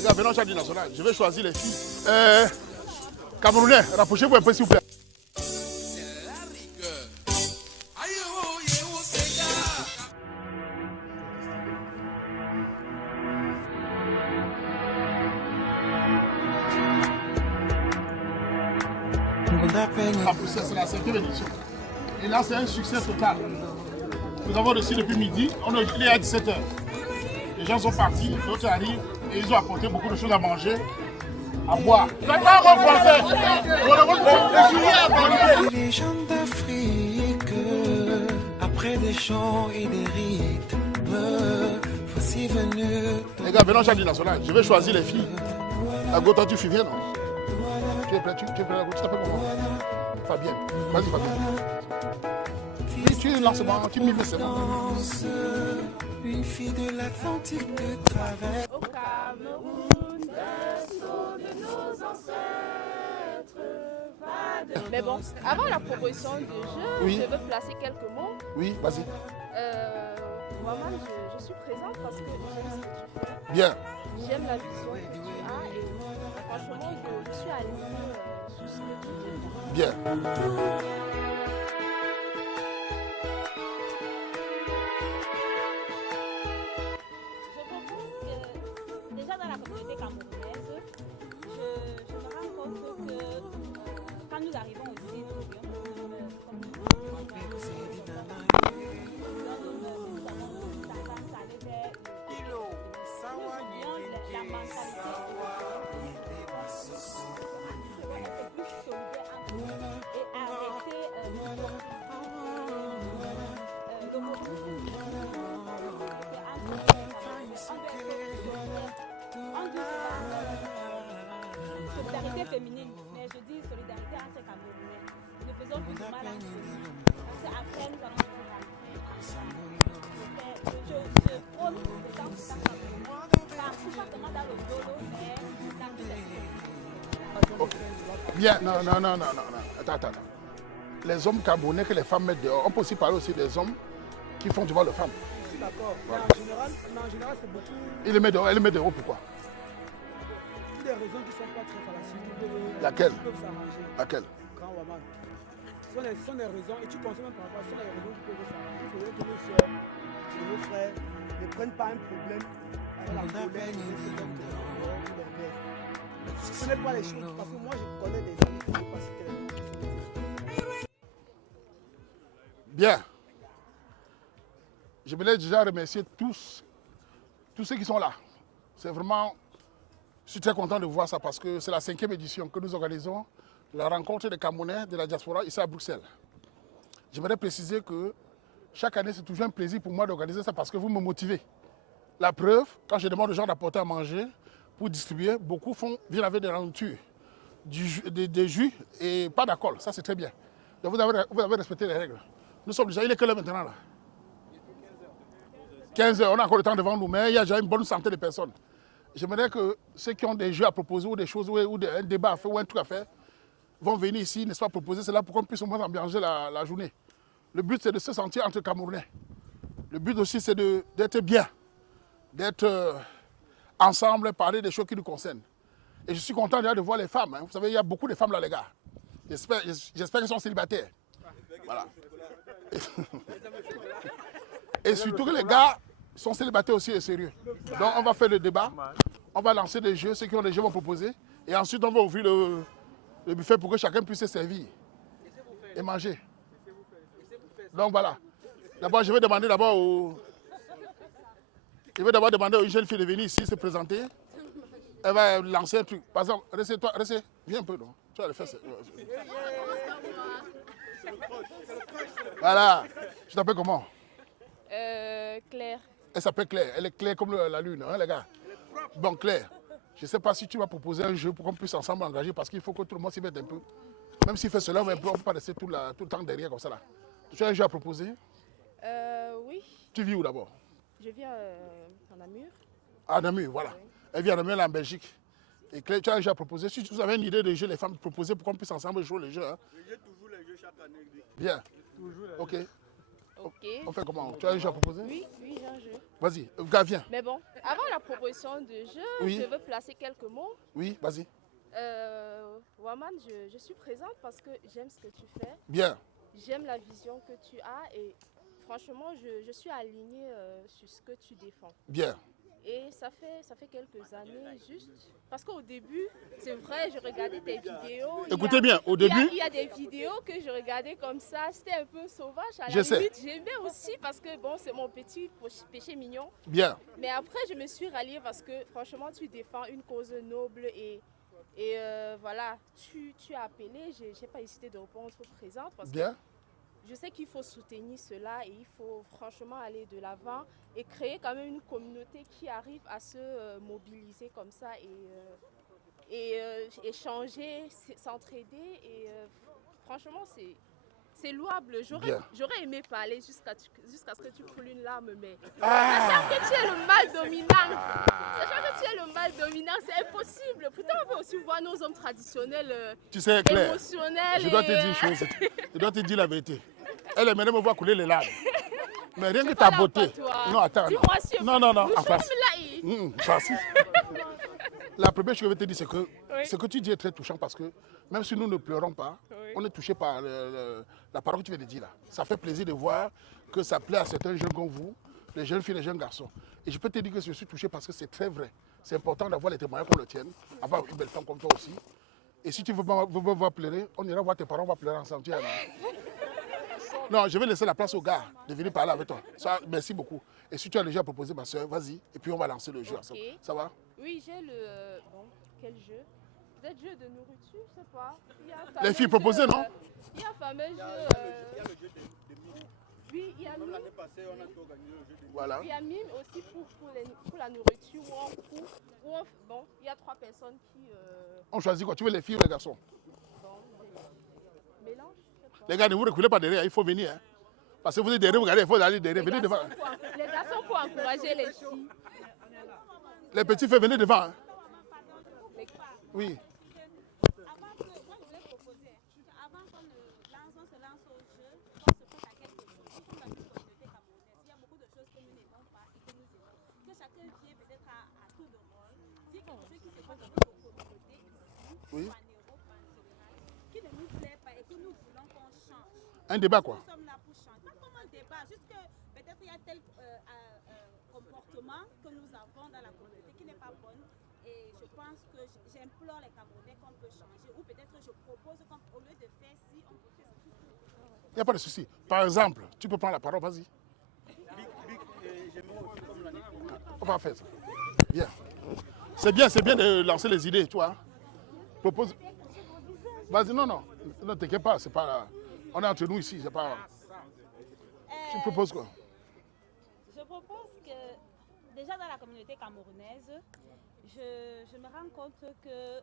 Les gars, venons au Chadi national. Je vais choisir les filles. Camerounais, rapprochez-vous un peu s'il vous plaît. En plus, c'est la 5e édition. Et là, c'est un succès total. Nous avons reçu depuis midi, il est à 17h. Les gens sont partis, d'autres arrivent et ils ont apporté beaucoup de choses à manger, à boire. Vous n'avez pas un bon français. Les gens d'Afrique, après des chants et des rythmes, voici venu. Les gars, venons au Chadi national. Je vais choisir les filles. À Gotha, tu viens, non? Tu es prêt, tu t'appelles comment? Fabienne. Vas-y, Fabienne. Oui, tu es lancement, tu mimes seulement. Une fille de l'Atlantique de travers. Au Cameroun, berceau de nos ancêtres. Mais bon, avant la proposition du jeu, oui. Je veux placer quelques mots. Oui, vas-y. Maman, je suis présente parce que j'aime ce que tu fais. Bien. J'aime la vision que tu as et franchement, je suis alignée sur ce que tu dis. Bien. Déjà dans la communauté camerounaise, je me rends compte que quand nous arrivons au site, la mentalité et arrêter solidarité féminine, mais je dis solidarité entre Camerounais. Nous ne faisons plus de mal à nous. Parce qu'après, nous allons toujours rentrer. Je prône les gens qui sont camerounais. Pas seulement dans le dolo, mais dans tous les sens. Okay. Bien, non. Attends. Les hommes camerounais que les femmes mettent dehors, on peut aussi parler aussi des hommes qui font du mal aux femmes. D'accord. Voilà. En général, c'est beaucoup. Il les met dehors, elle les met dehors pourquoi? Toutes des raisons qui ne sont pas très fallacieuses. Laquelle? Qui peuvent s'arranger. Laquelle? Grand Waman. Ce sont des raisons, et tu consommes même par rapport à ce sont des raisons qui peuvent s'arranger. Il faudrait que nos soeurs et nos frères ne prennent pas un problème avec la colère et les hommes de leur père. Je ne connais pas les choses parce que moi je connais des amis qui ne sont pas si tellement. Bien. Je voulais déjà remercier tous ceux qui sont là. C'est vraiment, je suis très content de voir ça parce que c'est la 5e édition que nous organisons, la rencontre des Camerounais de la diaspora ici à Bruxelles. J'aimerais préciser que chaque année, c'est toujours un plaisir pour moi d'organiser ça parce que vous me motivez. La preuve, quand je demande aux gens d'apporter à manger pour distribuer, beaucoup viennent avec des nourritures, des jus et pas d'alcool. Ça, c'est très bien. Donc vous avez respecté les règles. Nous sommes déjà, il est que là maintenant là. 15 heures, on a encore le temps devant nous, mais il y a déjà une bonne santé de personnes. J'aimerais que ceux qui ont des jeux à proposer ou des choses, ou un débat à faire, ou un truc à faire, vont venir ici, n'est-ce pas, proposer cela pour qu'on puisse au moins ambiancer la journée. Le but, c'est de se sentir entre Camerounais. Le but aussi, c'est d'être bien, d'être ensemble, parler des choses qui nous concernent. Et je suis content déjà de voir les femmes. Hein. Vous savez, il y a beaucoup de femmes là, les gars. J'espère qu'elles sont célibataires. Voilà. Et surtout que les gars sont célibataires aussi et sérieux. Donc on va faire le débat, on va lancer des jeux, ceux qui ont des jeux vont proposer. Et ensuite on va ouvrir le buffet pour que chacun puisse se servir et manger. Donc voilà. D'abord je vais demander aux jeunes filles de venir ici se présenter. Elle va lancer un truc. Par exemple, restez, viens un peu. Non? Tu vas le faire. Voilà. Tu t'appelles comment? Claire. Elle s'appelle Claire. Elle est claire comme la lune, hein, les gars. Bon, Claire, je ne sais pas si tu vas proposer un jeu pour qu'on puisse ensemble engager parce qu'il faut que tout le monde s'y mette un peu. Même s'il fait cela, on ne peut pas rester tout le temps derrière comme ça. Là. Tu as un jeu à proposer? Oui. Tu vis où d'abord? Je vis en Namur. À Namur, voilà. Oui. Elle vit à Namur, là, en Belgique. Et Claire, tu as un jeu à proposer. Si vous avez une idée de jeu, les femmes proposer pour qu'on puisse ensemble jouer les jeux. Hein. Je joue toujours les jeux chaque année. Bien. Toujours les ok. Jeux. Ok. On fait comment? Tu as un jeu à proposer? Oui, j'ai un jeu. Vas-y, gars, viens. Mais bon, avant la proposition de jeu, Oui. je veux placer quelques mots. Oui, vas-y. Waman, je suis présente parce que j'aime ce que tu fais. Bien. J'aime la vision que tu as et franchement, je suis alignée sur ce que tu défends. Bien. Et ça fait quelques années juste. Parce qu'au début, c'est vrai, je regardais tes vidéos. Écoutez bien, au début. Il y a des vidéos que je regardais comme ça. C'était un peu sauvage. À Je la sais. limite, j'aimais aussi parce que bon, c'est mon petit péché mignon. Bien. Mais après, je me suis ralliée parce que franchement, tu défends une cause noble et voilà, tu as appelé. Je n'ai pas hésité de répondre présente parce Bien. que je sais qu'il faut soutenir cela et il faut franchement aller de l'avant et créer quand même une communauté qui arrive à se mobiliser comme ça et échanger, s'entraider. Et franchement, c'est louable. J'aurais aimé parler jusqu'à ce que tu coules une larme, mais sachant que tu es le mal dominant, c'est impossible. Pourtant, on peut aussi voir nos hommes traditionnels, Tu sais, Claire, émotionnels. je dois te dire une chose. Je dois te dire la vérité. Elle aimerait me voir couler les larmes. Mais rien que ta beauté. Non, attends. Dis-moi si Non, en face. là, Face. La première chose que je vais te dire, c'est que Oui. ce que tu dis est très touchant parce que même si nous ne pleurons pas, Oui. on est touché par la parole que tu viens de dire là. Ça fait plaisir de voir que ça plaît à certains jeunes comme vous, les jeunes filles, les jeunes garçons. Et je peux te dire que je suis touché parce que c'est très vrai. C'est important d'avoir les témoignages qu'on le tienne, avoir une belle femme comme toi aussi. Et si tu veux me voir pleurer, on ira voir tes parents, on va pleurer ensemble. Tu es là. Non, je vais laisser la place aux gars de venir parler avec toi. Ça, merci beaucoup. Et si tu as déjà proposé, ma soeur, vas-y. Et puis on va lancer le jeu ensemble. Ça va? Oui, j'ai le... Bon, quel jeu? Peut-être jeu de nourriture, je sais pas. Il y a un Les fameux filles proposées, jeu, non? Il y a un fameux jeu... Oui, il y a Mime. Voilà. Il y a Mime aussi pour la nourriture où on coupe. Bon, il y a 3 personnes qui... On choisit quoi? Tu veux les filles ou les garçons? Bon, mélange, je sais pas. Les gars, ne vous reculez pas derrière, il faut venir. Hein. Parce que vous êtes derrière, vous regardez, il faut aller derrière. Venez devant. Les garçons pour encourager les filles. Les petits filles, venez devant. Hein. Oui. Avant que, moi je voulais proposer, avant qu'on se lance au jeu, qu'on se pose à quelque chose, comme dans une communauté camerounaise, il y a beaucoup de choses que nous n'aimons pas et que nous aimons. Que chacun vienne peut-être à tour de rôle, dire quelque chose qui se passe dans notre communauté ici, Oui. ou en Europe en général, qui ne nous plaît pas et que nous voulons qu'on change. Un débat quoi? Nous sommes là pour changer. Pas comme un débat, juste que peut-être il y a tel comportement que nous avons dans la communauté qui n'est pas bon. Et je pense que j'implore les Camerounais qu'on peut changer. Ou peut-être je propose qu'au lieu de faire ci, on peut faire ça. Il n'y a pas de souci. Par exemple, tu peux prendre la parole, vas-y. On va faire ça. Bien. C'est bien de lancer les idées, tu vois. Propose. Vas-y, non, t'inquiète pas, c'est pas. On est entre nous ici, c'est pas. Tu proposes quoi? Je propose que, déjà dans la communauté camerounaise, je me rends compte que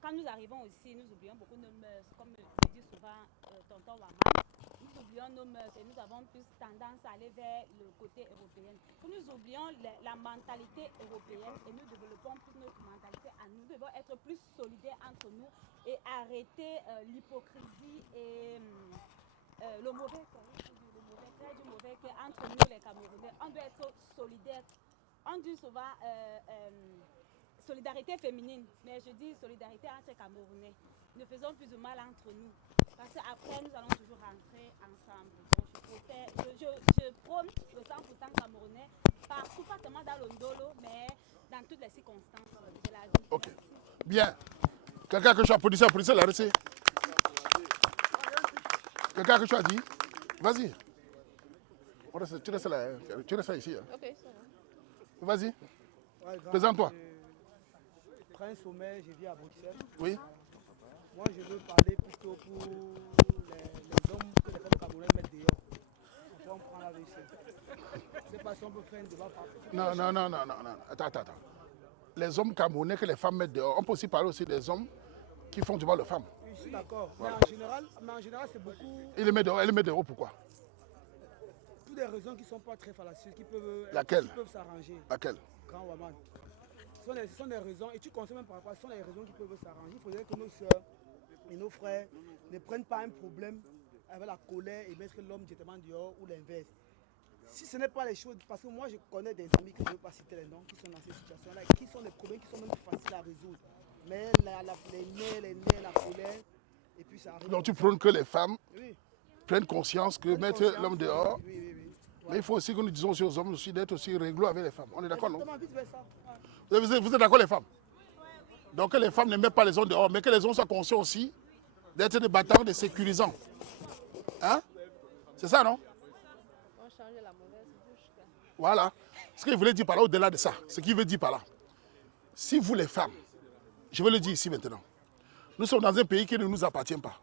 quand nous arrivons ici, nous oublions beaucoup nos mœurs. Comme le dit souvent tonton Waman, nous oublions nos mœurs et nous avons plus tendance à aller vers le côté européen. Nous oublions la mentalité européenne et nous développons plus notre mentalité à nous. Nous devons être plus solidaires entre nous et arrêter l'hypocrisie et le mauvais trait du mauvais cœur entre nous les Camerounais. On doit être solidaires. On dit souvent solidarité féminine, mais je dis solidarité entre Camerounais. Nous faisons plus de mal entre nous. Parce qu'après, nous allons toujours rentrer ensemble. Donc, je prône le 100% camerounais, partout, pas seulement dans l'Ondolo, mais dans toutes les circonstances de la vie. Ok. Bien. Quelqu'un que tu as applaudissé la recette. Quelqu'un que tu as dit? Vas-y. Tu restes là, hein. Tu restes ici. Hein. Ok, ça va. Vas-y. Ouais, Présente-toi. Prince Sommet, je vis à Bruxelles. Oui. Moi, je veux parler plutôt pour les hommes que les femmes camerounaises mettent dehors. Après, on prend la vaisselle. Je ne sais pas si on peut faire un débat par Non. Attends. Les hommes camerounais que les femmes mettent dehors. On peut aussi parler aussi des hommes qui font du mal aux femmes. Oui, je suis d'accord. Voilà. Mais en général, c'est beaucoup. Elle les met dehors, pourquoi? Pour des raisons qui ne sont pas très fallacieuses, qui peuvent s'arranger. Laquelle? Grand Waman. Ce sont des raisons, et tu conseilles même par rapport à ce sont des raisons qui peuvent s'arranger. Il faudrait que nos soeurs et nos frères ne prennent pas un problème avec la colère et mettre l'homme directement dehors ou l'inverse. Si ce n'est pas les choses, parce que moi je connais des amis, que je ne veux pas citer les noms, qui sont dans ces situations-là, qui sont des problèmes qui sont même faciles à résoudre. Mais les nerfs, la colère, et puis ça arrive. Donc tu prônes que les femmes Oui. prennent conscience que mettre l'homme dehors, Oui. mais il faut aussi que nous disons aussi aux hommes aussi d'être aussi réglo avec les femmes. On est d'accord, non? Exactement, vite versa. Ouais. Vous êtes d'accord les femmes? Donc que les femmes ne mettent pas les hommes dehors, mais que les hommes soient conscients aussi d'être des battants, des sécurisants. Hein? C'est ça, non? On change la mauvaise bouche. Quoi. Voilà. Ce qu'il voulait dire par là, au-delà de ça, ce qu'il veut dire par là, si vous les femmes, je vais le dire ici maintenant, nous sommes dans un pays qui ne nous appartient pas.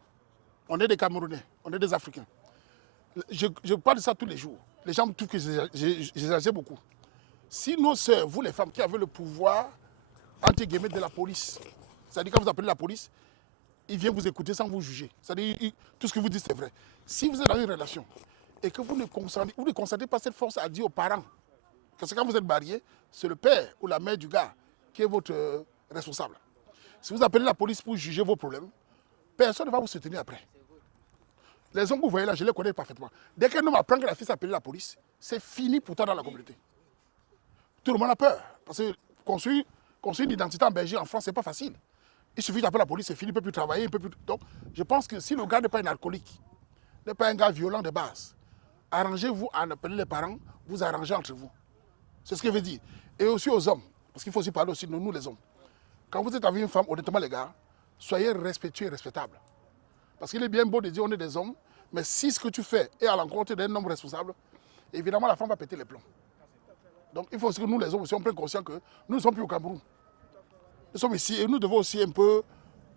On est des Camerounais, on est des Africains. Je parle de ça tous les jours. Les gens me trouvent que j'exagère beaucoup. Si nos sœurs, vous les femmes qui avez le pouvoir, entre guillemets, de la police, c'est-à-dire quand vous appelez la police, ils viennent vous écouter sans vous juger. C'est-à-dire tout ce que vous dites c'est vrai. Si vous êtes dans une relation et que vous ne consentez pas cette force à dire aux parents, parce que quand vous êtes marié, c'est le père ou la mère du gars qui est votre responsable. Si vous appelez la police pour juger vos problèmes, personne ne va vous soutenir après. Les hommes que vous voyez là, je les connais parfaitement. Dès qu'un homme apprend que la fille s'appelle la police, c'est fini pour toi dans la communauté. Tout le monde a peur. Parce que construire une identité en Belgique, en France, c'est pas facile. Il suffit d'appeler la police, c'est fini, il ne peut plus travailler, il ne peut plus... Donc, je pense que si le gars n'est pas un alcoolique, n'est pas un gars violent de base, arrangez-vous à appeler les parents, vous arrangez entre vous. C'est ce que je veux dire. Et aussi aux hommes, parce qu'il faut aussi parler aussi de nous les hommes. Quand vous êtes avec une femme, honnêtement les gars, soyez respectueux et respectables. Parce qu'il est bien beau de dire on est des hommes, mais si ce que tu fais est à l'encontre d'un homme responsable, évidemment la femme va péter les plombs. Donc il faut aussi que nous les hommes aussi, on prenne conscience que nous ne sommes plus au Cameroun. Nous sommes ici et nous devons aussi un peu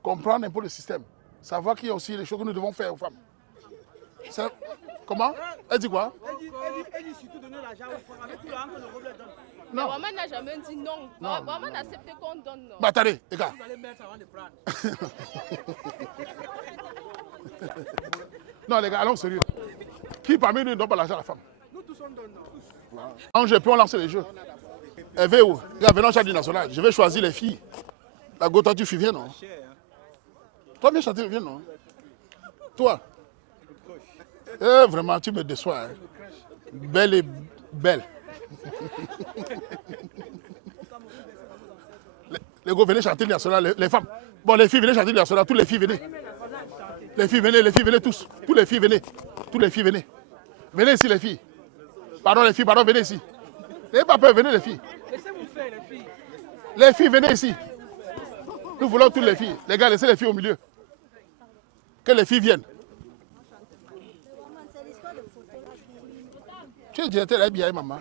comprendre un peu le système. Savoir qu'il y a aussi les choses que nous devons faire aux femmes. Comment? Elle dit quoi? Elle dit surtout donner l'argent aux femmes avec tout l'argent que le robe leur donne. Non. Maman n'a jamais dit non. Maman n'a accepté qu'on donne non. Bah attendez, les gars. Vous allez mettre avant de prendre. Non les gars, allons sérieux. Qui parmi nous ne donne pas l'argent à la femme? Nous tous on donne. Voilà. Angers, puis on lance les jeux. Hervé où? Regarde, venons chanter national. Je vais choisir les filles. La go, toi tu fais, viens non? Toi viens chanter, viens non? Toi? Vraiment, tu me déçois. Hein. Belle et belle. Les gars, venez chanter le national, les femmes. Bon, les filles, venez chanter le national, toutes les filles, venez. Les filles, venez tous. Toutes les filles, venez. Toutes les filles, venez. Venez ici, les filles. Pardon, les filles, pardon, venez ici. N'ayez pas peur, venez, les filles. Laissez-vous faire, les filles. Les filles, venez ici. Nous voulons toutes les filles. Les gars, laissez les filles au milieu. Que les filles viennent. Tu es directeur, elle est bien, maman.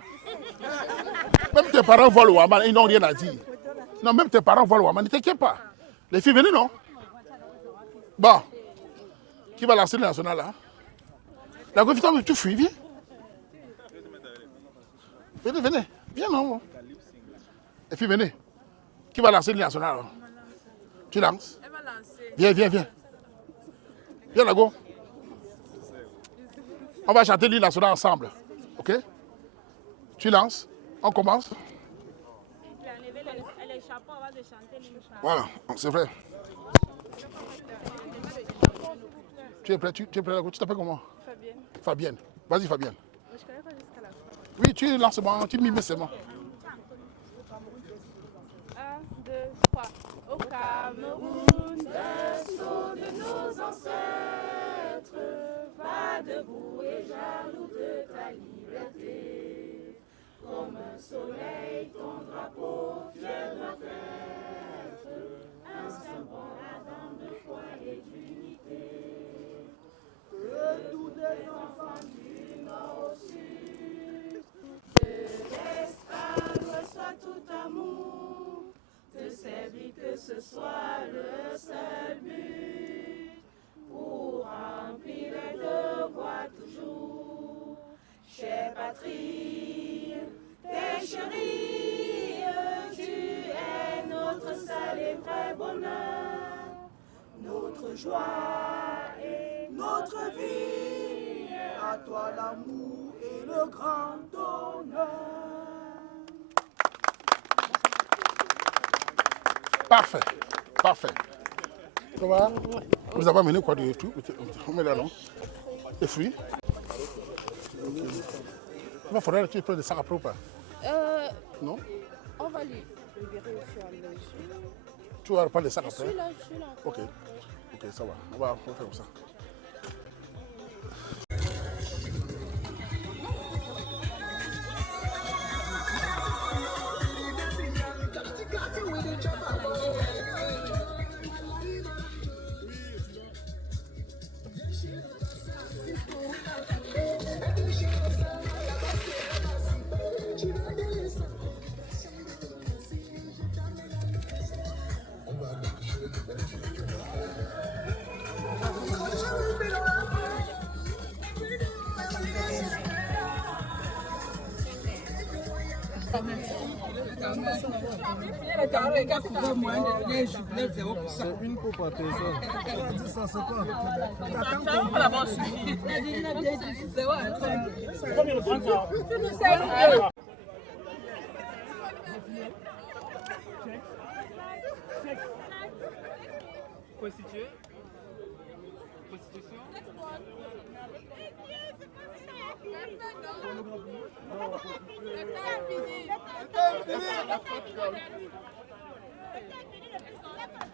Même tes parents voient le Waman, ils n'ont rien à dire. Non, même tes parents voient le Waman, ne t'inquiète pas. Les filles, venez, non? Bon. Qui va lancer le national, là? La confiance, tu fuis, viens. Venez. Viens, non? Les filles, venez. Qui va lancer le national, là? Tu lances? Elle va lancer. Viens. Viens, la go. On va chanter l'hymne national ensemble. Ok? Tu lances. On commence. Voilà, c'est vrai. Tu es prêt? Tu t'appelles comment? Fabienne. Vas-y, Fabienne. Je connais pas jusqu'à la fin. Oui, tu lances moi, tu mimes seulement. 1, 2, 3. Au Cameroun, berceau de nos ancêtres, va debout et jaloux de ta liberté. Comme un soleil, ton drapeau fier doit être un symbole ardent de foi et d'unité. Que tous les enfants du nord au sud, de l'est à l'ouest soient tout amour, te servir que ce soit le seul but, pour remplir les devoirs toujours. Chère patrie, tes chéris, tu es notre seul et vrai bonheur, notre joie et notre vie. À toi l'amour et le grand honneur. Parfait. Ça va? Vous avez amené quoi de tout? On met là, non? Les fruits. Il va falloir que tu prennes des sacs après ou pas? Non? On va les libérer au fur et à mesure. Tu vas prendre des sacs après? Je suis là encore. Ok. Ok, ça va. On va faire comme ça. C'est une coupe à personne. 150. Constitué. Constitution.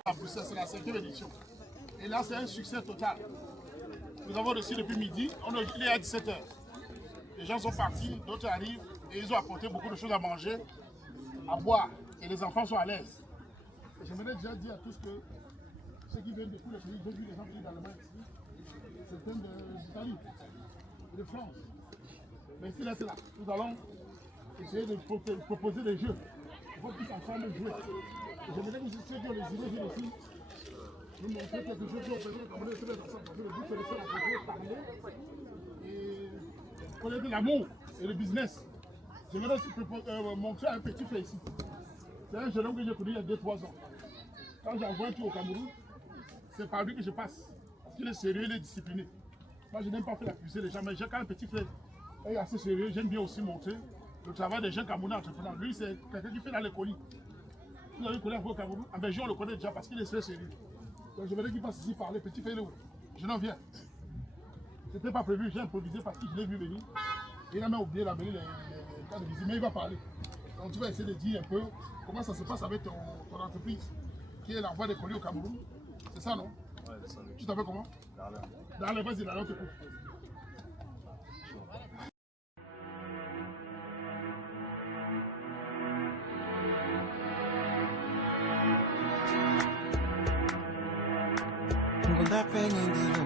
À Bruxelles, c'est la 5e édition. Et là, c'est un succès total. Nous avons reçu depuis midi, il est à 17h. Les gens sont partis, d'autres arrivent et ils ont apporté beaucoup de choses à manger, à boire. Et les enfants sont à l'aise. Et j'aimerais déjà dire à tous que ceux qui viennent de tous les pays, j'ai vu les gens qui viennent d'Allemagne ici, certains d'Italie, de France. Mais ici, là, c'est là. Nous allons essayer de proposer des jeux. Il faut tous ensemble jouer. Et j'aimerais que ceux qui ont les idées viennent ici, nous montrer quelque chose qui ont fait comme on est ensemble. Parce que le but, c'est de se rencontrer, parler et connaître l'amour et le business. J'aimerais aussi montrer un petit fait ici. C'est un jeune homme que j'ai connu il y a 2-3 ans. Quand j'envoie un tour au Cameroun, c'est par lui que je passe. Parce qu'il est sérieux, il est discipliné. Moi, je n'aime pas faire accuser les gens, mais j'ai quand même un petit frère. Il est assez sérieux, j'aime bien aussi montrer le travail des jeunes Camerounais entrepreneurs. Lui, c'est quelqu'un qui fait dans les colis. Vous avez un collègue au Cameroun, en Belgique, on le connaît déjà parce qu'il est très sérieux. Donc je voudrais qu'il passe ici parler, petit frère, je n'en viens. C'était pas prévu, j'ai improvisé parce que je l'ai vu venir. Il a même oublié d'amener les cas de visite, mais il va parler. Donc tu vas essayer de dire un peu comment ça se passe avec ton entreprise qui est l'envoi des colis au Cameroun. C'est ça, non? Ouais, c'est ça. Tu t'appelles comment? Darley, vas-y, Darley, on te coupe. Ngunda penye